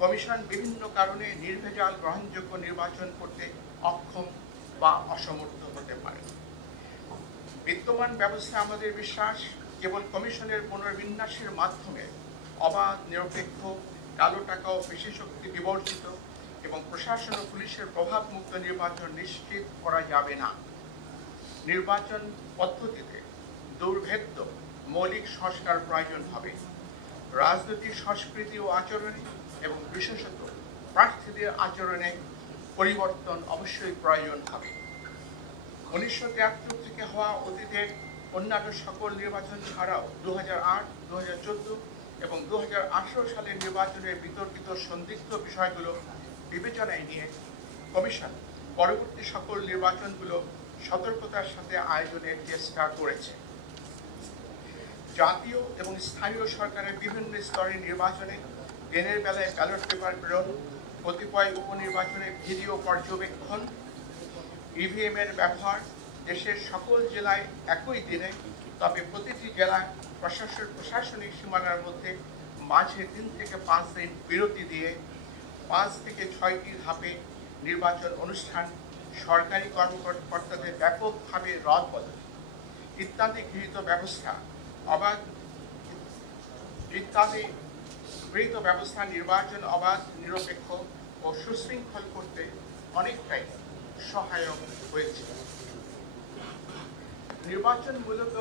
Commission বিভিন্ন কারণে নির্ভেজাল গ্রহণযোগ্য নির্বাচন করতে অক্ষম বা অসমর্থ হতে পারে। বিদ্যমান ব্যবস্থা আমাদের বিশ্বাস কেবল কমিশনের পুনর্বিন্যাসের মাধ্যমে অবাধ, নিরপেক্ষ, কালো টাকা ও পেশিশক্তি বিবর্জিত এবং প্রশাসন ও পুলিশের প্রভাবমুক্ত নির্বাচন নিশ্চিত করা যাবে না। নির্বাচন পদ্ধতিতে দুর্ভেদ্য মৌলিক সংস্কার প্রয়োজন হবে। রাজনৈতিক সংস্কৃতি ও আচরণে এবং বিশেষত প্রার্থীদের আচরণে পরিবর্তন অবশ্যই প্রয়োজন হবে। 1973 থেকে হওয়া অতীতের অন্যান্য সকল নির্বাচন ছাড়াও 2008, 2014 এবং 2018 সালের নির্বাচনের বিতর্কিত সন্দিগ্ধ বিষয়গুলো বিবেচনায় নিয়ে কমিশন পরবর্তী সকল নির্বাচনগুলো সতর্কতার সাথে আয়োজনের চেষ্টা করেছে। জাতীয় এবং স্থানীয় সরকারের বিভিন্ন স্তরের নির্বাচনে দিনের বেলায় ব্যালট পেপার প্রেরণ, কতিপয় উপনির্বাচনে ভিডিও পর্যবেক্ষণ, ইভিএম এর ব্যবহার, দেশের সকল জেলায় একই দিনে, তবে প্রতিটি জেলায় প্রশাসনিক সীমানার মধ্যে মাঝে 3 থেকে 5 দিন বিরতি দিয়ে 5 থেকে 6টি ধাপে নির্বাচন অনুষ্ঠান, সরকারি কর্মকর্তাদের ব্যাপকভাবে রদবদল ইত্যাদি গৃহীত ব্যবস্থা নির্বাচন অবাধ, নিরপেক্ষ ও সুশৃঙ্খল করতে অনেকটাই সহায়ক হয়েছে। নির্বাচন মূলত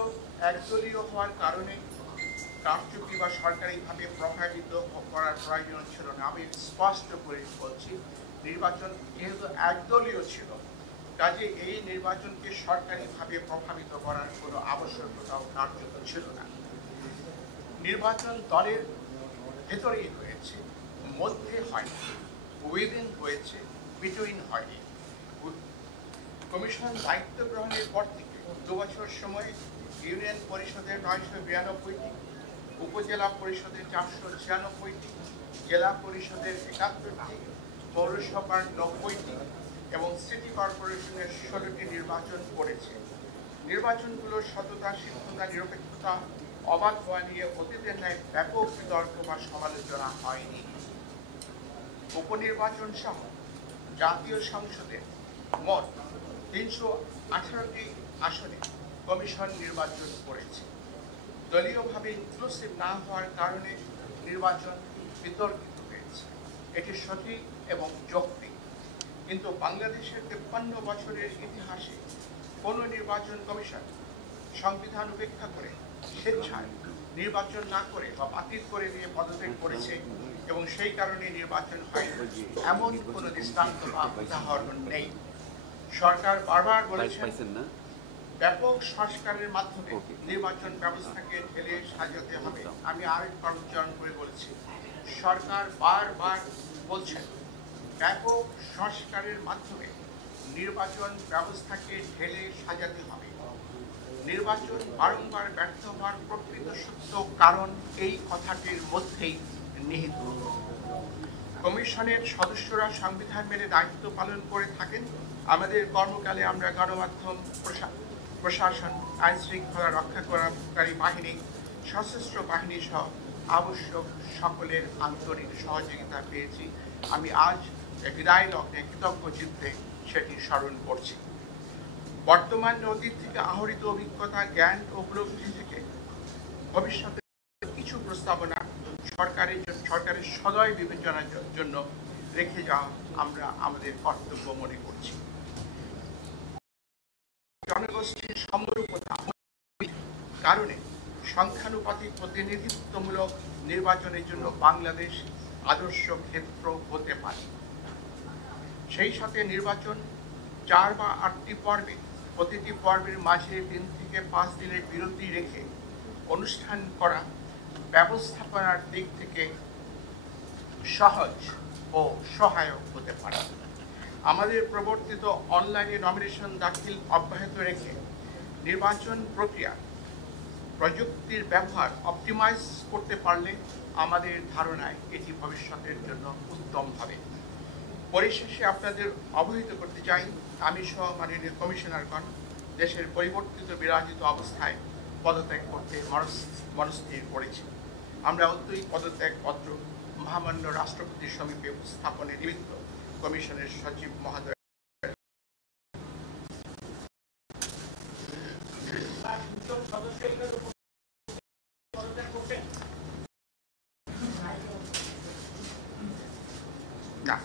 একদলীয় হওয়ার কারণে কারচুপি বা সরকারিভাবে প্রভাবিত করার প্রয়োজন ছিল না। আমি স্পষ্ট করে বলছি, নির্বাচন যেহেতু একদলীয় ছিল, কাজে এই নির্বাচনকে সরকারিভাবে প্রভাবিত করার কোনো আবশ্যকতাও কার্যত ছিল না। নির্বাচন দলের ভেতরেই হয়েছে, মধ্যে হয়নি, উইদিন হয়েছে, বিটুইন হয়নি। কমিশন দায়িত্ব গ্রহণের পর থেকে 2 বছর সময়ে ইউনিয়ন পরিষদের 992টি, উপজেলা পরিষদের 496টি, জেলা পরিষদের 71টি, পৌরসভার 90টি এবং সিটি কর্পোরেশনের 16টি নির্বাচন করেছে। নির্বাচনগুলোর সততা, সিদ্ধতা, নিরপেক্ষতা, অবাধ হওয়া নিয়ে অতীতের ন্যায় ব্যাপক বিতর্ক বা সমালোচনা হয়নি। উপনির্বাচন সহ জাতীয় সংসদে মোট 318টি আসনে কমিশন নির্বাচন করেছে। দলীয়ভাবে ইনক্লুসিভ না হওয়ার কারণে নির্বাচন বিতর্কিত হয়েছে, এটি সঠিক এবং যৌক্তিক। কিন্তু বাংলাদেশের 53 বছরের ইতিহাসে কোনো নির্বাচন কমিশন সংবিধান উপেক্ষা করে স্বেচ্ছায় নির্বাচন না করে বা বাতিল করে দিয়ে পদত্যাগ করেছে এবং সেই কারণে নির্বাচন হয়নি, এমন কোনো দৃষ্টান্ত বা উদাহরণ নেই। সরকার বারবার বলেছেন ব্যাপক সংস্কারের মাধ্যমে নির্বাচন ব্যবস্থাকে ঢেলে সাজাতে হবে। আমি আরেকবার উচ্চারণ করে বলছি, সরকার বারবার বলছেন ব্যাপক সংস্কারের মাধ্যমে নির্বাচন ব্যবস্থাকে ঢেলে সাজাতে হবে। নির্বাচন বারংবার ব্যর্থ হওয়ার প্রকৃত সত্য কারণ এই কথাটির মধ্যেই নিহিত। কমিশনের সদস্যরা সংবিধান মেনে দায়িত্ব পালন করে থাকেন। আমাদের কর্মকালে আমরা গণমাধ্যম, প্রশাসন, আইন শৃঙ্খলা রক্ষাকারী বাহিনী, সশস্ত্র বাহিনী সহ আবশ্যক সকলের আন্তরিক সহযোগিতা পেয়েছি। আমি আজ বিদায় লগ্নে কৃতজ্ঞ চিত্তে সেটি স্মরণ করছি। বর্তমান অতীত থেকে আহরিত অভিজ্ঞতা, জ্ঞান ও উপলব্ধি থেকে ভবিষ্যতে কিছু প্রস্তাবনা সরকারের সদয় বিবেচনার জন্য রেখে যাওয়া আমরা আমাদের কর্তব্য মনে করছি। জনগোষ্ঠীর সমরূপতা কারণে সংখ্যানুপাতিক প্রতিনিধিত্বমূলক নির্বাচনের জন্য বাংলাদেশ আদর্শ ক্ষেত্র হতে পারে। সেই সাথে নির্বাচন 4 বা 8টি পর্বে, প্রতিটি পর্বের মাঝে 3 থেকে 5 দিনের বিরতি রেখে অনুষ্ঠান করা ব্যবস্থাপনার দিক থেকে সহজ ও সহায়ক হতে পারে। আমাদের প্রবর্তিত অনলাইনে নমিনেশন দাখিল অব্যাহত রেখে নির্বাচন প্রক্রিয়া প্রযুক্তির ব্যবহার অপটিমাইজ করতে পারলে আমাদের ধারণায় এটি ভবিষ্যতের জন্য উত্তম হবে। পরিশেষে আপনাদের অবহিত করতে চাই, আমি সহ মাননীয় কমিশনারগণ দেশের পরিবর্তিত বিরাজিত অবস্থায় পদত্যাগ করতে মনস্থির করেছি। আমরা অত্যই পদত্যাগ পত্র মহামান্য রাষ্ট্রপতির সমীপে উপস্থাপনের নিমিত্ত কমিশনের সচিব মহোদয় না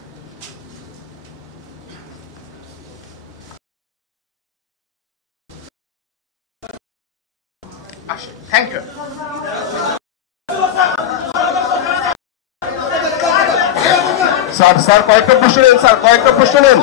আসে। Thank you. স্যার কয়েকটা প্রশ্ন নেন, স্যার কয়েকটা প্রশ্ন নেন।